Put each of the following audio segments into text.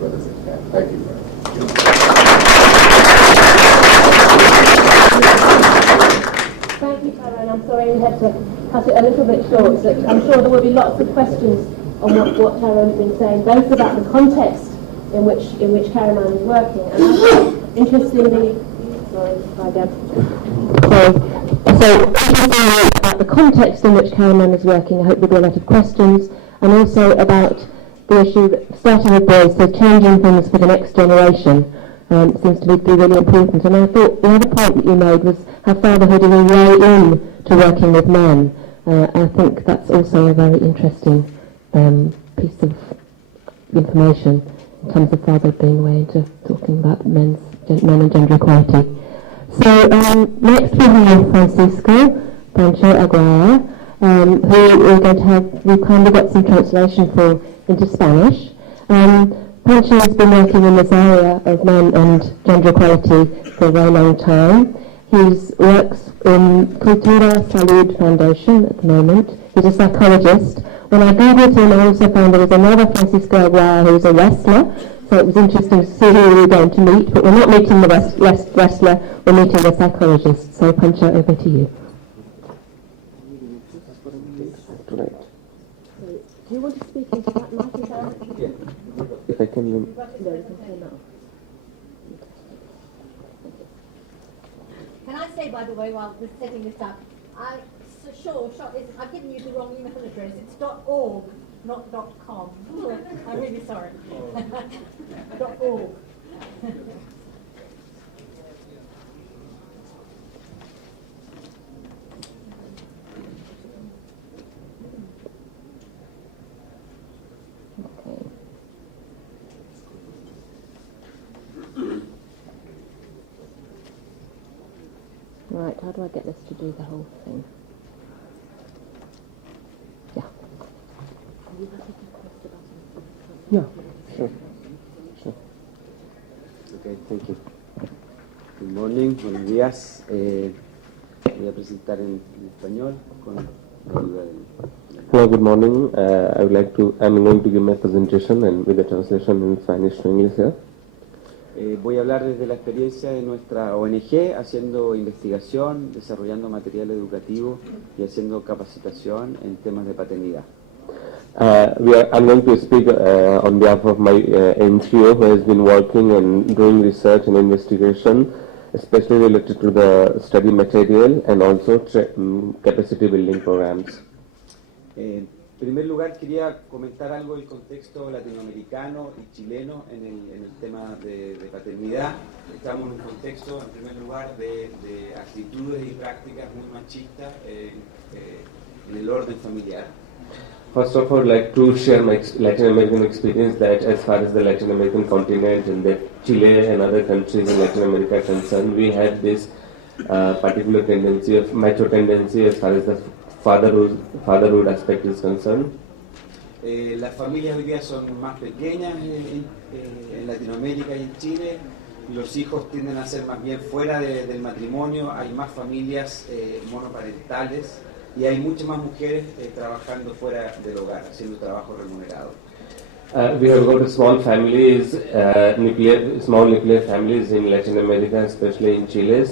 well as it can. Thank you very much. Thank you, Tyrone. I'm sorry we had to cut it a little bit short. So I'm sure there will be lots of questions on what Tyrone has been saying, both about the context in which Caraman is working, and also, interestingly, about the context in which Caraman is working. I hope there'll be a lot of questions, and also about the issue that starting with boys, so changing things for the next generation seems to be really important. And I thought the other point that you made was how fatherhood is a way in to working with men. I think that's also a very interesting piece of information in terms of fatherhood being a way into talking about men and gender equality. So next we have Francisco Pancho Aguirre, who we're going to have, we've kind of got some translation for into Spanish. Pancho has been working in this area of men and gender equality for a very long time. He works in Cultura Salud Foundation at the moment. He's a psychologist. When I googled him, I also found there was another Francisco Aguirre who's a wrestler. So it was interesting to see who we were going to meet, but we're not meeting the wrestler, we're meeting the psychologist. So Pancho, over to you. Right. Do you want to speak into that microphone? Yeah. If I can. No, you can turn that off. Can I say, by the way, while we're setting this up, I've given you the wrong email address. It's .org, not .com. I'm really sorry. .org. Right, how do I get this to do the whole thing? Yeah. No, sure. Okay, thank you. Good morning, buenos días. Voy a presentar en español con la ayuda del... Hello, good morning. I'm going to give my presentation and with the translation in Spanish to English here. Voy a hablar desde la experiencia de nuestra ONG haciendo investigación, desarrollando material educativo y haciendo capacitación en temas de paternidad. I'm going to speak on behalf of my NGO who has been working and doing research and investigation, especially related to the study material and also capacity building programs. En primer lugar, quería comentar algo del contexto latinoamericano y chileno en el tema de paternidad. Estamos en un contexto, en primer lugar, de actitudes y prácticas muy machistas en el orden familiar. First of all, I'd like to share my Latin American experience that as far as the Latin American continent and that Chile and other countries in Latin America are concerned, we have this particular tendency of macho tendency as far as the fatherhood aspect is concerned. Las familias hoy día son más pequeñas en Latinoamérica y en Chile. Los hijos tienden a ser más bien fuera del matrimonio. Hay más familias monoparentales y hay muchas más mujeres trabajando fuera del hogar, haciendo trabajo remunerado. We have got small families, small nuclear families in Latin America, especially in Chile.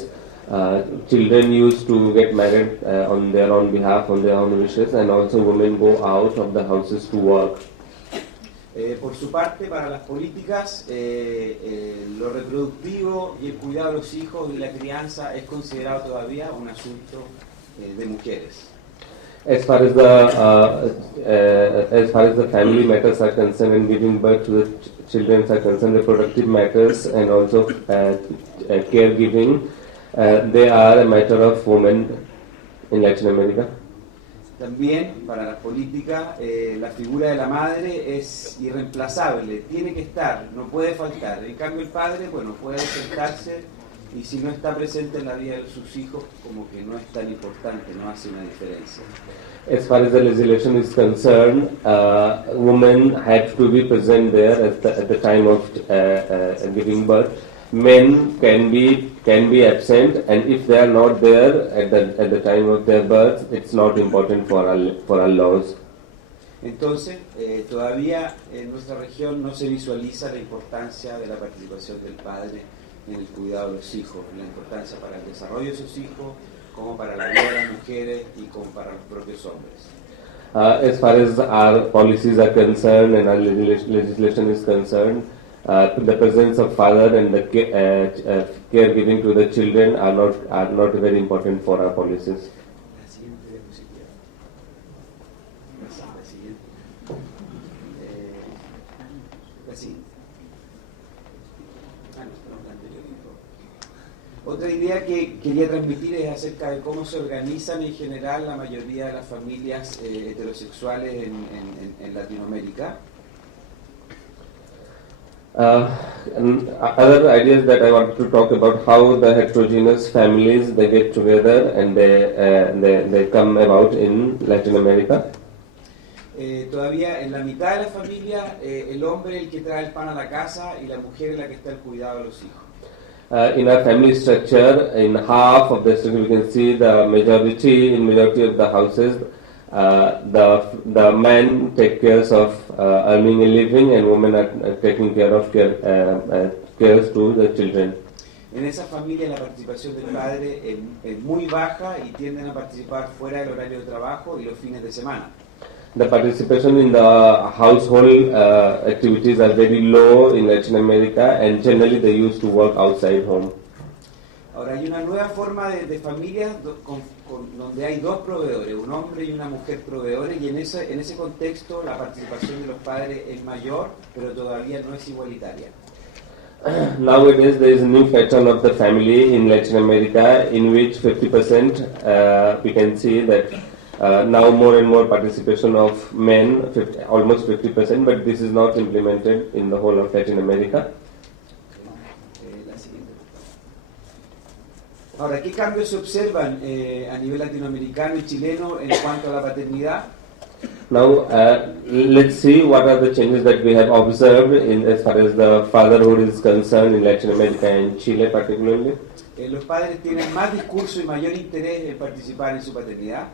Children used to get married on their own behalf, on their own wishes, and also women go out of the houses to work. Por su parte, para las políticas, lo reproductivo y el cuidado de los hijos y la crianza es considerado todavía un asunto de mujeres. As far as the family matters are concerned and giving birth to the children are concerned, the productive matters and also caregiving, they are a matter of women in Latin America. También para la política la figura de la madre es irreemplazable, tiene que estar, no puede faltar. En cambio el padre, bueno, puede sentarse y si no está presente en la vida de sus hijos, como que no es tan importante, no hace una diferencia. As far as the legislation is concerned, women have to be present there at the time of giving birth. Men can be absent, and if they are not there at the time of their birth, it's not important for our laws. Entonces, todavía en nuestra región no se visualiza la importancia de la participación del padre en el cuidado de los hijos, la importancia para el desarrollo de sus hijos, como para la vida de las mujeres y como para los propios hombres. As far as our policies are concerned and our legislation is concerned, the presence of father and the caregiving to the children are not very important for our policies. La siguiente diapositiva. La siguiente. La siguiente. No, la anterior. Otra idea que quería transmitir es acerca de cómo se organizan en general la mayoría de las familias heterosexuales en Latinoamérica. And other ideas that I wanted to talk about how the heterogeneous families they get together and they come about in Latin America. Todavía en la mitad de la familia el hombre es el que trae el pan a la casa y la mujer es la que está al cuidado de los hijos. In our family structure, in half of the structure, we can see the majority of the houses, the man take care of earning a living, and women are taking care of cares to the children. En esa familia la participación del padre es muy baja y tienden a participar fuera del horario de trabajo y los fines de semana. The participation in the household activities are very low in Latin America, and generally they used to work outside home. Ahora hay una nueva forma de familias donde hay dos proveedores, un hombre y una mujer proveedores, y en ese contexto la participación de los padres es mayor, pero todavía no es igualitaria. Nowadays there is a new pattern of the family in Latin America in which 50% we can see that now more and more participation of men, almost 50%, but this is not implemented in the whole of Latin America. La siguiente. Ahora, ¿qué cambios se observan a nivel latinoamericano y chileno en cuanto a la paternidad? Now, let's see what are the changes that we have observed as far as the fatherhood is concerned in Latin America and Chile particularly. Los padres tienen más discurso y mayor interés en participar en su paternidad.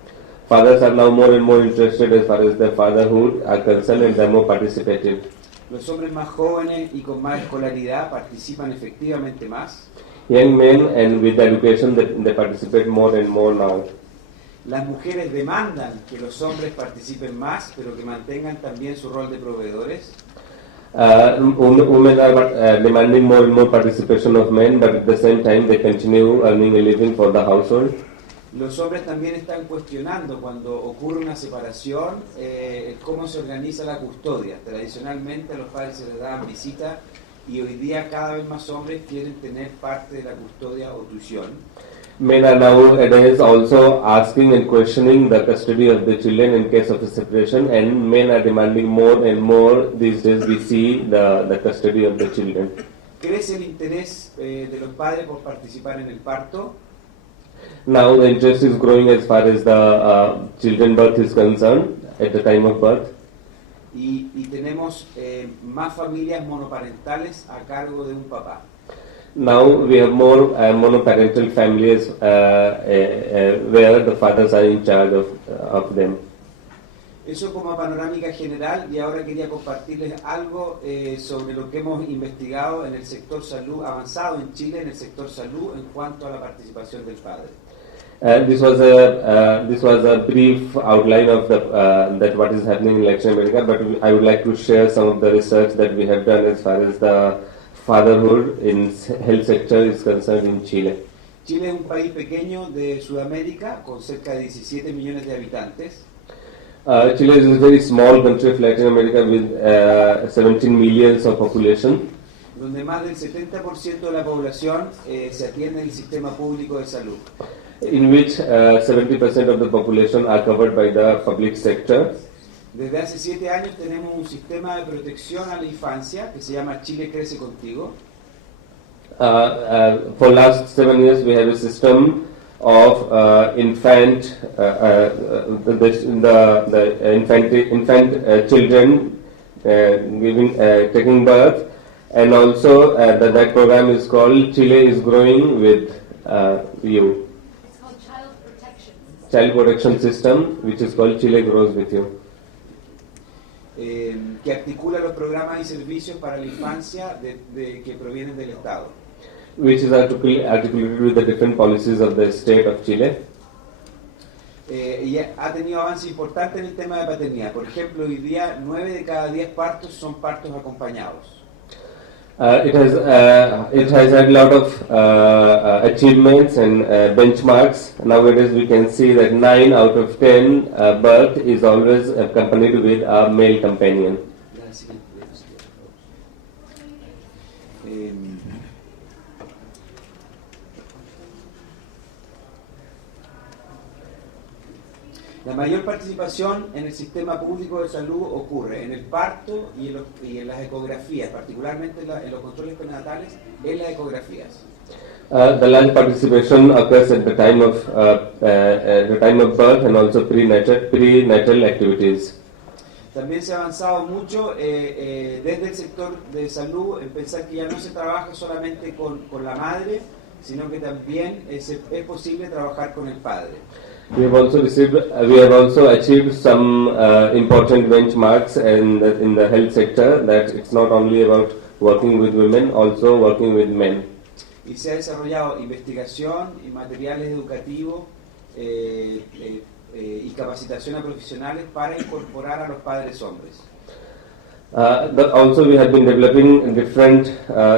Fathers are now more and more interested as far as their fatherhood are concerned, and they're more participative. Los hombres más jóvenes y con más escolaridad participan efectivamente más. Young men and with education they participate more and more now. Las mujeres demandan que los hombres participen más, pero que mantengan también su rol de proveedores. Women are demanding more and more participation of men, but at the same time they continue earning a living for the household. Los hombres también están cuestionando cuando ocurre una separación cómo se organiza la custodia. Tradicionalmente a los padres se les daban visitas y hoy día cada vez más hombres quieren tener parte de la custodia o tuición. Men are nowadays also asking and questioning the custody of the children in case of a separation, and men are demanding more and more these days. We see the custody of the children. ¿Crece el interés de los padres por participar en el parto? Now the interest is growing as far as the children birth is concerned, at the time of birth. Y tenemos más familias monoparentales a cargo de un papá. Now we have more monoparental families where the fathers are in charge of them. Eso como panorámica general, y ahora quería compartirles algo sobre lo que hemos investigado en el sector salud, avanzado en Chile en el sector salud en cuanto a la participación del padre. This was a brief outline of that what is happening in Latin America, but I would like to share some of the research that we have done as far as the fatherhood in health sector is concerned in Chile. Chile es un país pequeño de Sudamérica con cerca de 17 millones de habitantes. Chile is a very small country of Latin America with 17 millions of population, donde más del 70% de la población se atiende en el sistema público de salud. In which 70% of the population are covered by the public sector. Desde hace 7 años tenemos un sistema de protección a la infancia que se llama Chile Crece Contigo. For last 7 years we have a system of infant children taking birth, and also that program is called Chile is Growing with You. It's called Child Protection System. Child protection system, which is called Chile Grows with You. que articula los programas y servicios para la infancia que provienen del Estado. Which is articulated with the different policies of the state of Chile. Y ha tenido avance importante en el tema de paternidad. Por ejemplo, hoy día 9 de cada 10 partos son partos acompañados. It has had a lot of achievements and benchmarks. Nowadays we can see that 9 out of 10 birth is always accompanied with a male companion. La mayor participación en el sistema público de salud ocurre en el parto y en las ecografías, particularmente en los controles prenatales, en las ecografías. The large participation occurs at the time of birth and also prenatal activities. También se ha avanzado mucho desde el sector de salud en pensar que ya no se trabaja solamente con la madre, sino que también es posible trabajar con el padre. We have also achieved some important benchmarks in the health sector, that it's not only about working with women, also working with men. Y se ha desarrollado investigación y materiales educativos y capacitación a profesionales para incorporar a los padres hombres. Also we have been developing different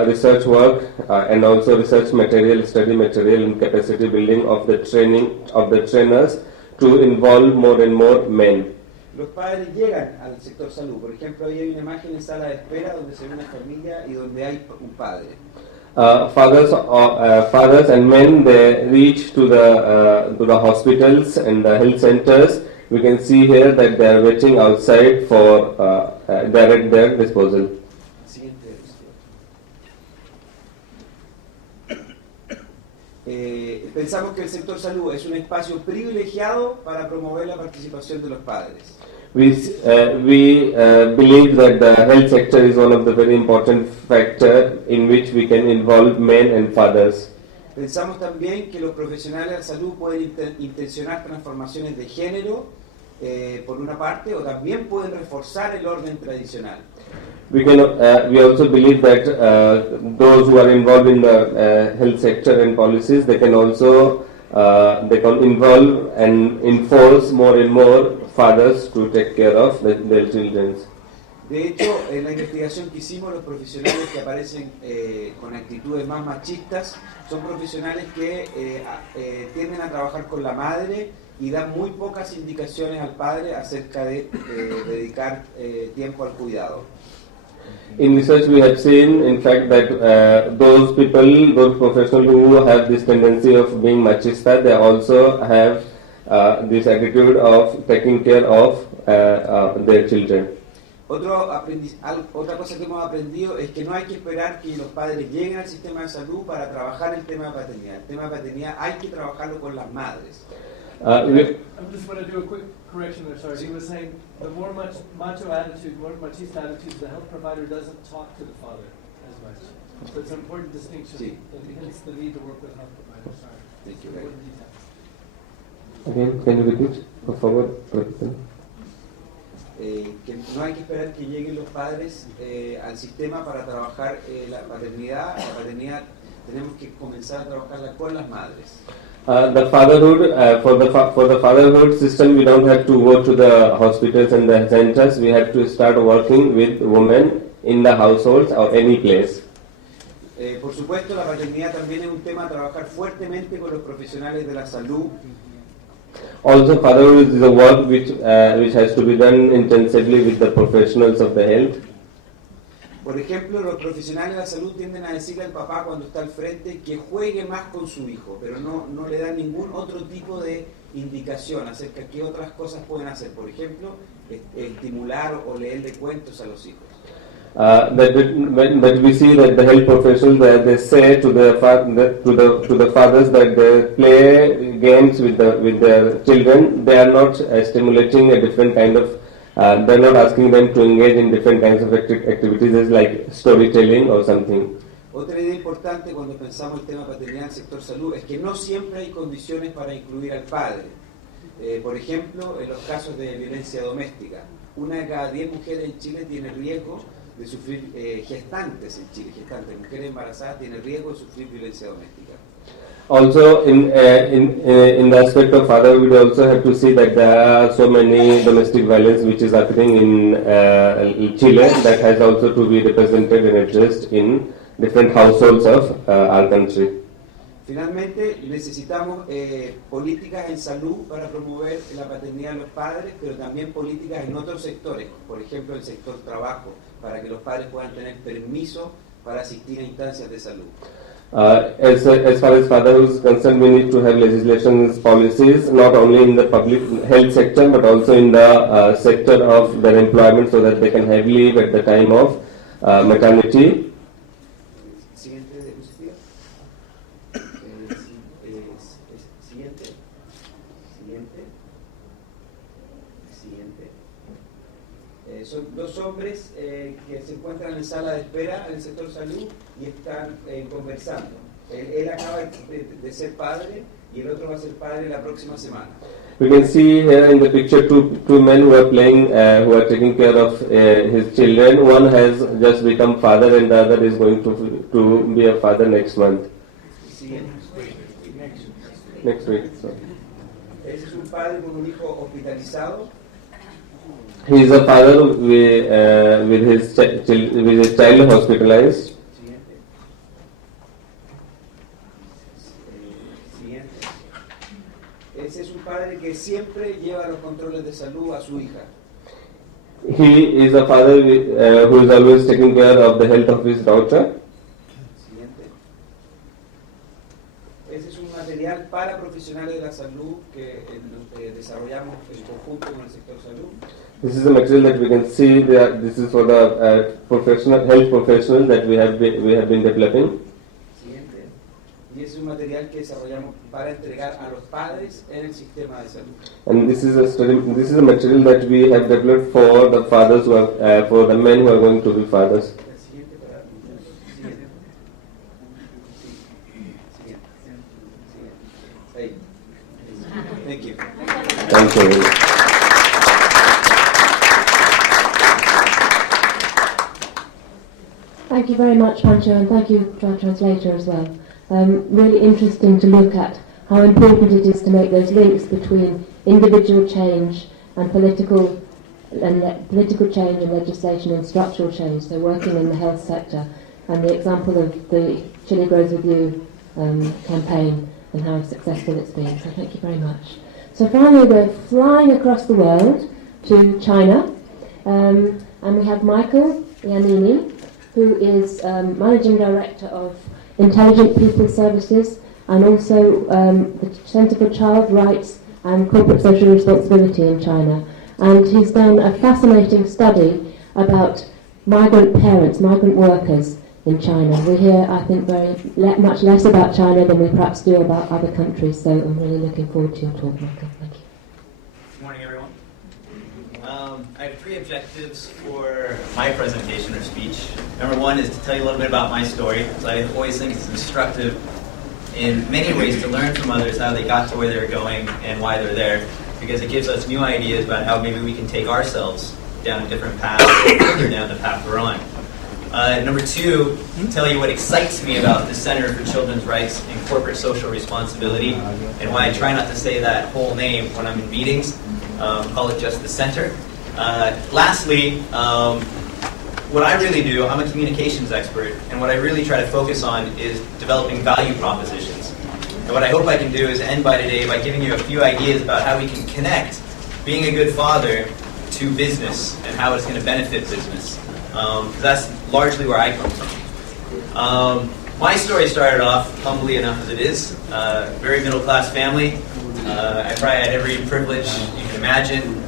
research work and also research material, study material and capacity building of the training of the trainers to involve more and more men. Los padres llegan al sector salud. Por ejemplo, ahí hay una imagen en sala de espera donde se ve una familia y donde hay un padre. Fathers and men, they reach to the hospitals and the health centers. We can see here that they are waiting outside for they're at their disposal. Pensamos que el sector salud es un espacio privilegiado para promover la participación de los padres. We believe that the health sector is one of the very important factor in which we can involve men and fathers. Pensamos también que los profesionales de la salud pueden intencionar transformaciones de género, por una parte, o también pueden reforzar el orden tradicional. We also believe that those who are involved in the health sector and policies, they can also involve and enforce more and more fathers to take care of their children. De hecho, en la investigación que hicimos, los profesionales que aparecen con actitudes más machistas son profesionales que tienden a trabajar con la madre y dan muy pocas indicaciones al padre acerca de dedicar tiempo al cuidado. In research we have seen, in fact, that those professionals who have this tendency of being machista, they also have this attitude of taking care of their children. Otra cosa que hemos aprendido es que no hay que esperar que los padres lleguen al sistema de salud para trabajar el tema de paternidad. El tema de paternidad hay que trabajarlo con las madres. I just want to do a quick correction there. Sorry, he was saying the more macho attitude, more machista attitudes, the health provider doesn't talk to the father as much. So it's an important distinction. Sí. And hence the need to work with health providers. Sorry. Thank you. Again, can you repeat, por favor? Que no hay que esperar que lleguen los padres al sistema para trabajar la paternidad. La paternidad tenemos que comenzar a trabajarla con las madres. The fatherhood, for the fatherhood system, we don't have to go to the hospitals and the centers. We have to start working with women in the households or any place. Por supuesto, la paternidad también es un tema a trabajar fuertemente con los profesionales de la salud. Also, fatherhood is a work which has to be done intensively with the professionals of the health. Por ejemplo, los profesionales de la salud tienden a decirle al papá cuando está al frente que juegue más con su hijo, pero no le dan ningún otro tipo de indicación acerca de qué otras cosas pueden hacer. Por ejemplo, estimular o leerle cuentos a los hijos. But we see that the health professionals, they say to the fathers that they play games with their children. They are not stimulating a different kind of. They're not asking them to engage in different kinds of activities like storytelling or something. Otra idea importante cuando pensamos el tema paternidad en el sector salud es que no siempre hay condiciones para incluir al padre. Por ejemplo, en los casos de violencia doméstica una de cada 10 mujeres en Chile tiene riesgo de sufrir, gestantes en Chile, gestantes, mujeres embarazadas tienen riesgo de sufrir violencia doméstica. Also, in the aspect of fatherhood, we also have to see that there are so many domestic violence which is occurring in Chile that has also to be represented and addressed in different households of our country. Finalmente, necesitamos políticas en salud para promover la paternidad de los padres, pero también políticas en otros sectores, por ejemplo, el sector trabajo, para que los padres puedan tener permiso para asistir a instancias de salud. As far as fatherhood is concerned, we need to have legislations, policies, not only in the public health sector, but also in the sector of their employment, so that they can have leave at the time of maternity. Siguiente diapositiva. Siguiente. Son dos hombres que se encuentran en sala de espera en el sector salud y están conversando. Él acaba de ser padre y el otro va a ser padre la próxima semana. We can see here in the picture two men who are playing, who are taking care of his children. One has just become father and the other is going to be a father next month. Next week. Sorry. Ese es un padre con un hijo hospitalizado. He is a father with his child hospitalized. Ese es un padre que siempre lleva los controles de salud a su hija. He is a father who is always taking care of the health of his daughter. Ese es un material para profesionales de la salud que desarrollamos en conjunto con el sector salud. This is a material that we can see that this is for the health professionals that we have been developing. Siguiente. Y ese es un material que desarrollamos para entregar a los padres en el sistema de salud. And this is a material that we have developed for the fathers who are, for the men who are going to be fathers. Thank you. Thank you. Thank you very much, Pancho, and thank you to our translator as well. Really interesting to look at how important it is to make those links between individual change and political change and legislation and structural change, so working in the health sector, and the example of the Chile Grows With You campaign and how successful it's been. So thank you very much. So finally we're flying across the world to China, and we have Michael Iannini, who is Managing Director of Intelligent People Services and also the Centre for Child Rights and Corporate Social Responsibility in China. And he's done a fascinating study about migrant parents, migrant workers in China. We hear, I think, much less about China than we perhaps do about other countries, so I'm really looking forward to your talk, Michael. Thank you. Good morning, everyone. I have 3 objectives for my presentation or speech. Number 1 is to tell you a little bit about my story, because I always think it's instructive in many ways to learn from others how they got to where they're going and why they're there, because it gives us new ideas about how maybe we can take ourselves down a different path, or further down the path we're on. Number 2, tell you what excites me about the Center for Children's Rights and Corporate Social Responsibility, and why I try not to say that whole name when I'm in meetings. Call it just the center. Lastly, what I really do, I'm a communications expert, and what I really try to focus on is developing value propositions. And what I hope I can do is end by today by giving you a few ideas about how we can connect being a good father to business and how it's going to benefit business. That's largely where I come from. My story started off, humbly enough as it is, very middle-class family. I probably had every privilege you can imagine.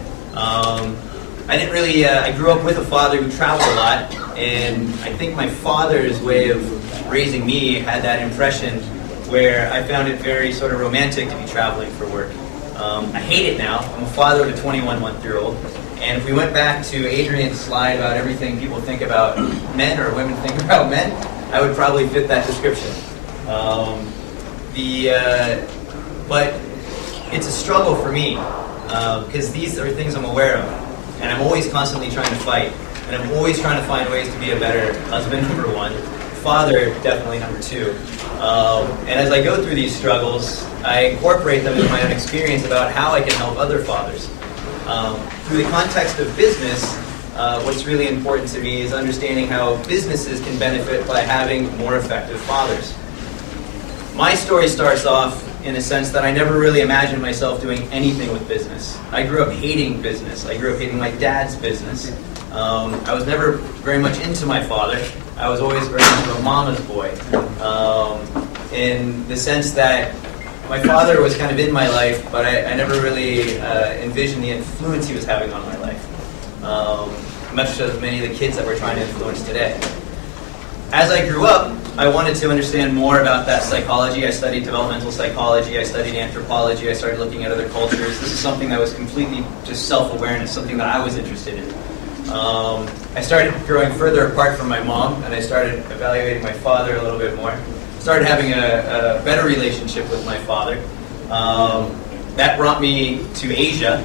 I grew up with a father who traveled a lot, and I think my father's way of raising me had that impression where I found it very sort of romantic to be traveling for work. I hate it now. I'm a father of a 21-month-old, and if we went back to Adrian's slide about everything people think about men or women think about men, I would probably fit that description. But it's a struggle for me, because these are things I'm aware of. and I'm always constantly trying to fight, and I'm always trying to find ways to be a better husband, number one, father, definitely number two. And as I go through these struggles, I incorporate them into my own experience about how I can help other fathers. Through the context of business, what's really important to me is understanding how businesses can benefit by having more effective fathers. My story starts off in a sense that I never really imagined myself doing anything with business. I grew up hating business. I grew up hating my dad's business. I was never very much into my father. I was always very much of a mama's boy, in the sense that my father was kind of in my life, but I never really envisioned the influence he was having on my life, much as many of the kids that we're trying to influence today. As I grew up, I wanted to understand more about that psychology. I studied developmental psychology, I studied anthropology, I started looking at other cultures. This is something that was completely just self-awareness, something that I was interested in. I started growing further apart from my mom, and I started evaluating my father a little bit more. Started having a better relationship with my father. That brought me to Asia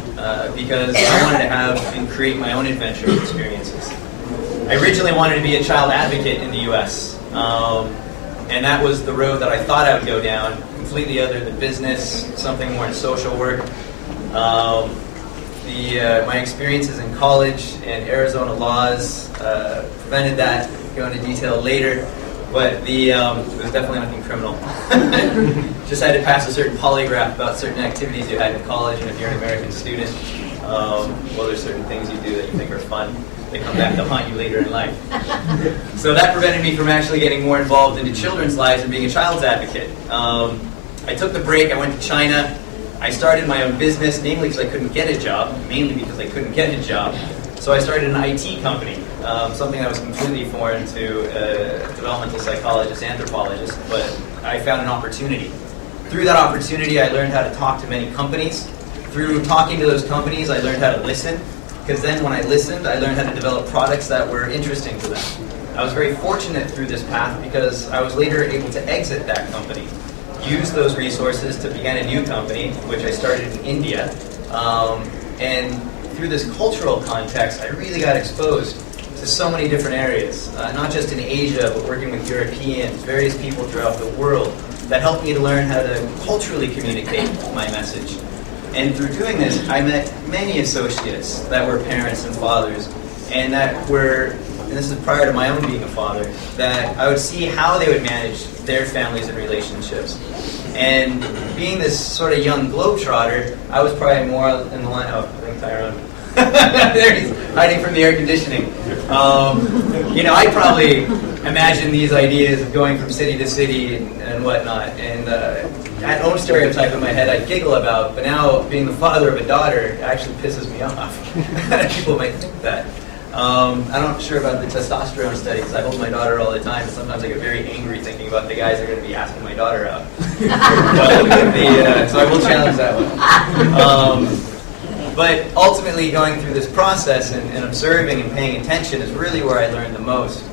because I wanted to have and create my own adventure experiences. I originally wanted to be a child advocate in the U.S., and that was the road that I thought I would go down, completely other than business, something more in social work. My experiences in college and Arizona laws prevented that. Go into detail later, but it was definitely nothing criminal. Just had to pass a certain polygraph about certain activities you had in college, and if you're an American student, well, there's certain things you do that you think are fun. They come back to haunt you later in life. So that prevented me from actually getting more involved into children's lives and being a child's advocate. I took the break, I went to China. I started my own business, namely because I couldn't get a job, mainly because I couldn't get a job. So I started an IT company, something that was completely foreign to a developmental psychologist, anthropologist, but I found an opportunity. Through that opportunity, I learned how to talk to many companies. Through talking to those companies, I learned how to listen, because then when I listened, I learned how to develop products that were interesting to them. I was very fortunate through this path because I was later able to exit that company, use those resources to begin a new company, which I started in India. And through this cultural context, I really got exposed to so many different areas, not just in Asia, but working with Europeans, various people throughout the world, that helped me to learn how to culturally communicate my message. And through doing this, I met many associates that were parents and fathers, and that were, and this is prior to my own being a father, that I would see how they would manage their families and relationships. And being this sort of young globetrotter, I was probably more in the line, I think Tyrone. There he's hiding from the air conditioning. I probably imagined these ideas of going from city to city and whatnot. And that own stereotype in my head I giggle about, but now being the father of a daughter actually pisses me off. People might think that. I'm not sure about the testosterone study because I hold my daughter all the time, and sometimes I get very angry thinking about the guys that are going to be asking my daughter out. So I will challenge that one. But ultimately, going through this process and observing and paying attention is really where I learned the most.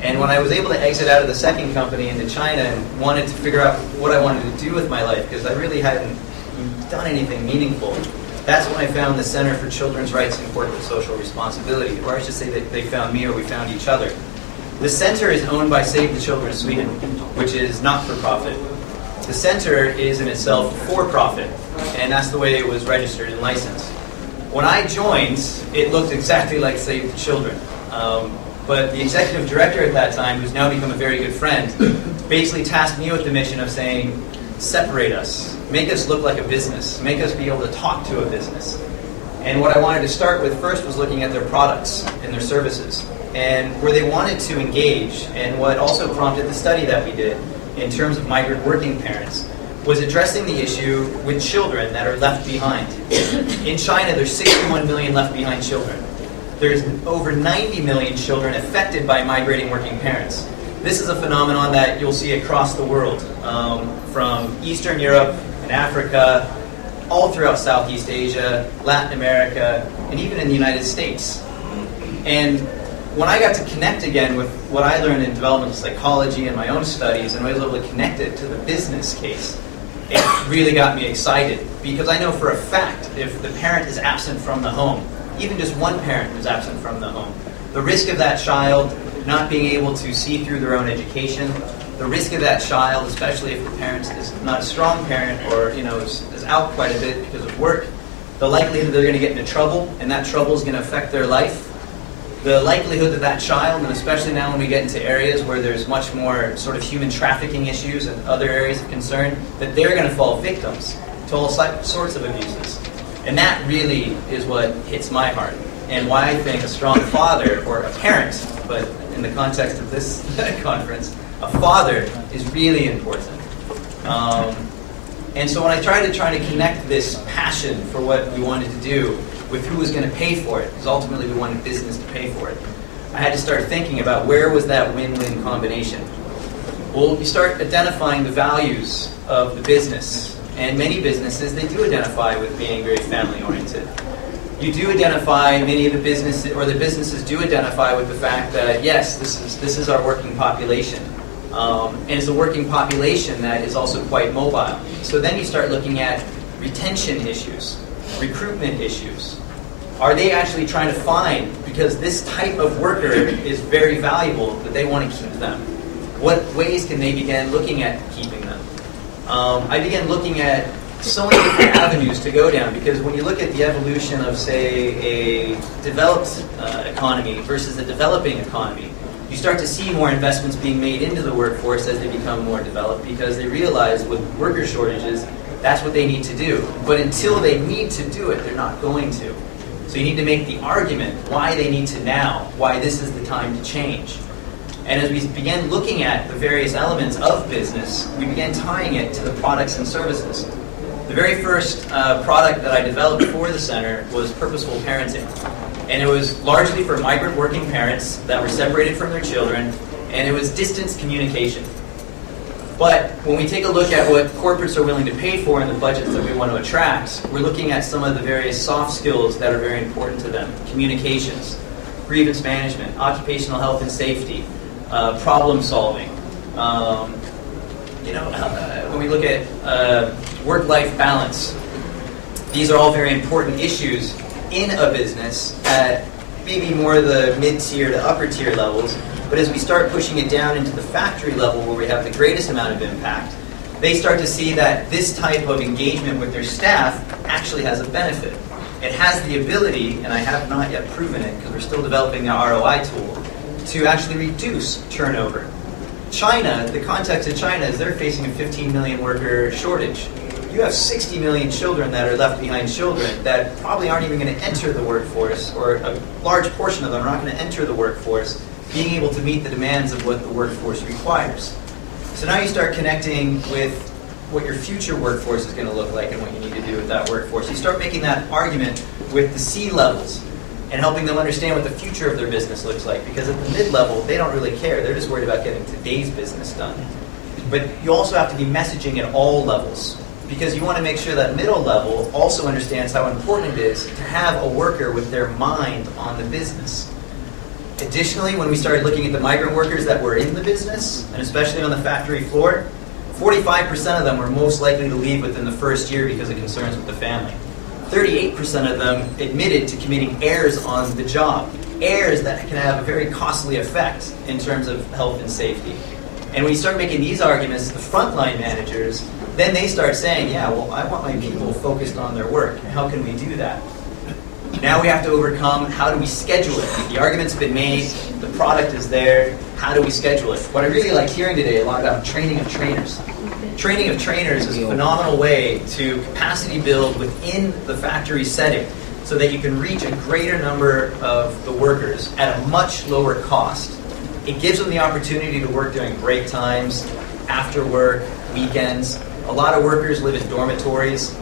And when I was able to exit out of the second company into China and wanted to figure out what I wanted to do with my life, because I really hadn't done anything meaningful, that's when I found the Center for Children's Rights and Corporate Social Responsibility, or I should say that they found me or we found each other. The center is owned by Save the Children Sweden, which is not-for-profit. The center is in itself for-profit, and that's the way it was registered and licensed. When I joined, it looked exactly like Save the Children. But the executive director at that time, who's now become a very good friend, basically tasked me with the mission of saying, separate us, make us look like a business, make us be able to talk to a business. And what I wanted to start with first was looking at their products and their services, and where they wanted to engage, and what also prompted the study that we did in terms of migrant working parents, was addressing the issue with children that are left behind. In China, there's 61 million left behind children. There's over 90 million children affected by migrating working parents. This is a phenomenon that you'll see across the world, from Eastern Europe and Africa, all throughout Southeast Asia, Latin America, and even in the United States. And when I got to connect again with what I learned in developmental psychology and my own studies, and I was able to connect it to the business case, it really got me excited, because I know for a fact if the parent is absent from the home, even just one parent who's absent from the home. The risk of that child not being able to see through their own education, the risk of that child, especially if the parent is not a strong parent or is out quite a bit because of work, the likelihood that they're going to get into trouble, and that trouble is going to affect their life. The likelihood that that child, and especially now when we get into areas where there's much more sort of human trafficking issues and other areas of concern, that they're going to fall victims to all sorts of abuses. And that really is what hits my heart, and why I think a strong father, or a parent, but in the context of this conference, a father is really important. And so when I tried to connect this passion for what we wanted to do with who was going to pay for it, because ultimately we wanted business to pay for it, I had to start thinking about where was that win-win combination. Well, you start identifying the values of the business, and many businesses, they do identify with being very family-oriented. You do identify, many of the businesses, or the businesses do identify with the fact that, yes, this is our working population. And it's a working population that is also quite mobile. So then you start looking at retention issues, recruitment issues. Are they actually trying to find, because this type of worker is very valuable, that they want to keep them? What ways can they begin looking at keeping them? I began looking at so many different avenues to go down, because when you look at the evolution of, say, a developed economy versus a developing economy, you start to see more investments being made into the workforce as they become more developed, because they realize with worker shortages, that's what they need to do. But until they need to do it, they're not going to. So you need to make the argument why they need to now, why this is the time to change. And as we began looking at the various elements of business, we began tying it to the products and services. The very first product that I developed for the center was purposeful parenting. And it was largely for migrant working parents that were separated from their children, and it was distance communication. But when we take a look at what corporates are willing to pay for in the budgets that we want to attract, we're looking at some of the various soft skills that are very important to them. Communications, grievance management, occupational health and safety, problem solving. When we look at work-life balance, these are all very important issues in a business at maybe more the mid-tier to upper-tier levels. But as we start pushing it down into the factory level where we have the greatest amount of impact, they start to see that this type of engagement with their staff actually has a benefit. It has the ability, and I have not yet proven it because we're still developing the ROI tool, to actually reduce turnover. China, the context of China is they're facing a 15 million worker shortage. You have 60 million children that are left behind children that probably aren't even going to enter the workforce, or a large portion of them are not going to enter the workforce, being able to meet the demands of what the workforce requires. So now you start connecting with what your future workforce is going to look like and what you need to do with that workforce. You start making that argument with the C-levels and helping them understand what the future of their business looks like, because at the mid-level, they don't really care. They're just worried about getting today's business done. But you also have to be messaging at all levels, because you want to make sure that middle level also understands how important it is to have a worker with their mind on the business. Additionally, when we started looking at the migrant workers that were in the business, and especially on the factory floor, 45% of them were most likely to leave within the first year because of concerns with the family. 38% of them admitted to committing errors on the job, errors that can have a very costly effect in terms of health and safety. And when you start making these arguments, the frontline managers, then they start saying, yeah, well, I want my people focused on their work. How can we do that? Now we have to overcome, how do we schedule it? The argument's been made, the product is there, how do we schedule it? What I really like hearing today a lot about training of trainers. Training of trainers is a phenomenal way to capacity build within the factory setting so that you can reach a greater number of the workers at a much lower cost. It gives them the opportunity to work during break times, after work, weekends. A lot of workers live in dormitories,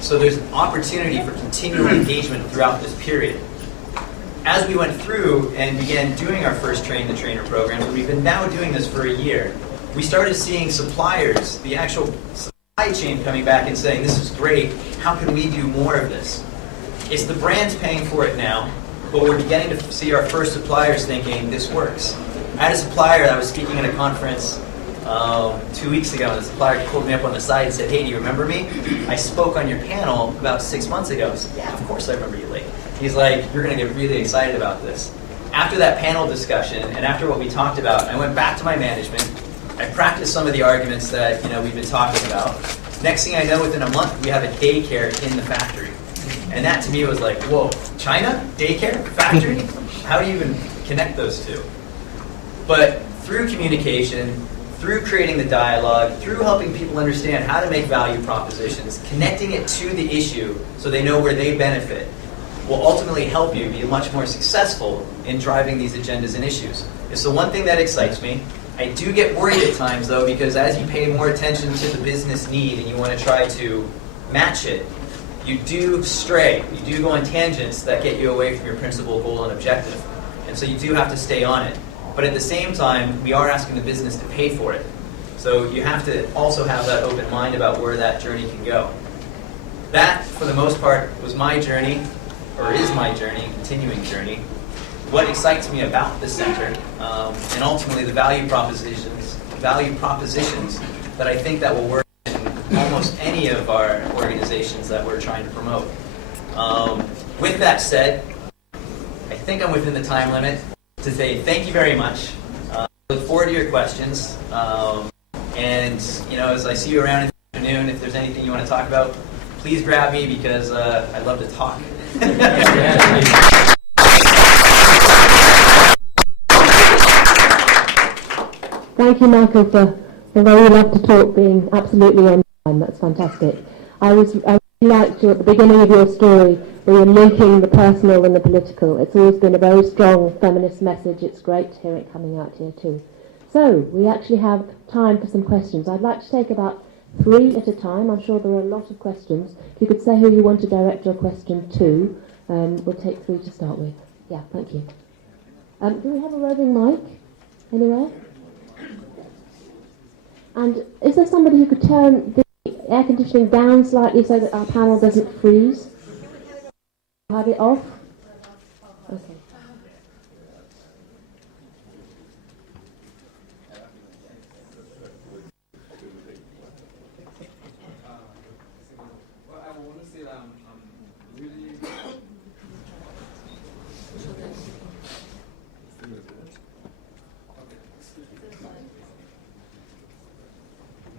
so there's an opportunity for continual engagement throughout this period. As we went through and began doing our first Train the Trainer programs, and we've been now doing this for a year, we started seeing suppliers, the actual supply chain coming back and saying, this is great, how can we do more of this? It's the brands paying for it now, but we're beginning to see our first suppliers thinking, this works. I had a supplier that was speaking at a conference 2 weeks ago, and the supplier pulled me up on the side and said, hey, do you remember me? I spoke on your panel about 6 months ago. I said, yeah, of course I remember you, lady. He's like, you're going to get really excited about this. After that panel discussion and after what we talked about, I went back to my management. I practiced some of the arguments that we've been talking about. Next thing I know, within a month, we have a daycare in the factory. And that to me was like, whoa, China? Daycare? Factory? How do you even connect those two? But through communication, through creating the dialogue, through helping people understand how to make value propositions, connecting it to the issue so they know where they benefit, will ultimately help you be much more successful in driving these agendas and issues. It's the one thing that excites me. I do get worried at times, though, because as you pay more attention to the business need and you want to try to match it, you do stray. You do go on tangents that get you away from your principal goal and objective. And so you do have to stay on it. But at the same time, we are asking the business to pay for it. So you have to also have that open mind about where that journey can go. That, for the most part, was my journey, or is my journey, continuing journey. What excites me about the center, and ultimately the value propositions that I think that will work in almost any of our organizations that we're trying to promote. With that said, I think I'm within the time limit to say thank you very much. Look forward to your questions. And as I see you around in the afternoon, if there's anything you want to talk about, please grab me because I love to talk. Thank you, Michael, for the way you love to talk being absolutely on time. That's fantastic. I really liked you at the beginning of your story where you're linking the personal and the political. It's always been a very strong feminist message. It's great to hear it coming out here too. So we actually have time for some questions. I'd like to take about 3 at a time. I'm sure there are a lot of questions. If you could say who you want to direct your question to, we'll take 3 to start with. Yeah, thank you. Do we have a roving mic anywhere? And is there somebody who could turn the air conditioning down slightly so that our panel doesn't freeze? Have it off? Okay. Well, I want to say that I'm really...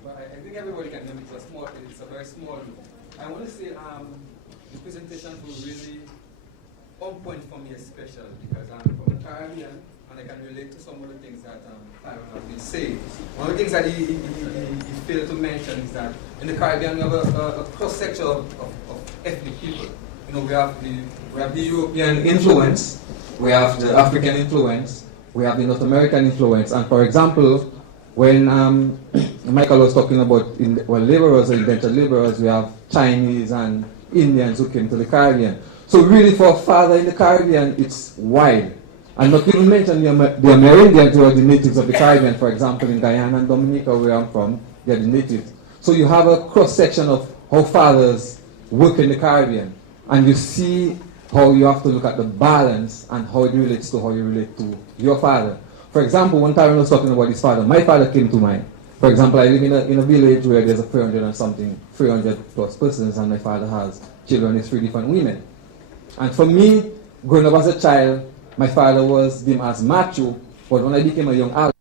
But I think everybody can hear me. It's a very small. I want to say the presentation was really on point for me, especially because I'm from the Caribbean and I can relate to some of the things that Tyron has been saying. One of the things that he failed to mention is that in the Caribbean we have a cross section of ethnic people. We have the European influence, we have the African influence, we have the North American influence, and for example, when Michael was talking about laborers or indentured laborers, we have Chinese and Indians who came to the Caribbean. So really for a father in the Caribbean, it's wide. And not even mention the Amerindians who are the natives of the Caribbean, for example, in Guyana and Dominica, where I'm from, they're the natives. So you have a cross-section of how fathers work in the Caribbean. And you see how you have to look at the balance and how it relates to how you relate to your father. For example, one time I was talking about his father, my father came to mind. For example, I live in a village where there's a 300 plus persons, and my father has children with 3 different women. And for me, growing up as a child, my father was deemed as macho, but when I became a young adult,